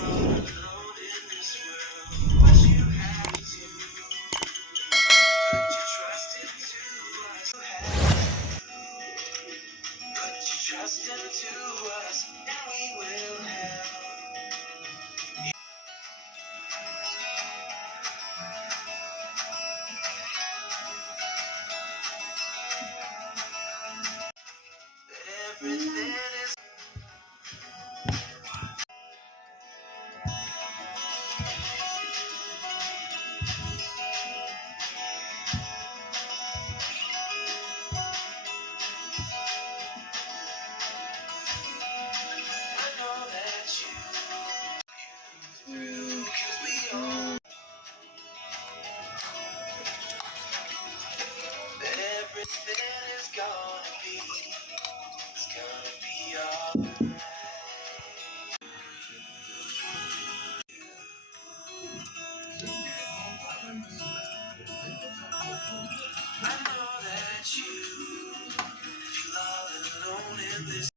All alone in this world, but you have to put your trust into us. Put your trust into us, and we will have everything is. I know that you through, 'cause we all. Everything is gonna be, it's gonna be alright. I know that you feel all alone in this.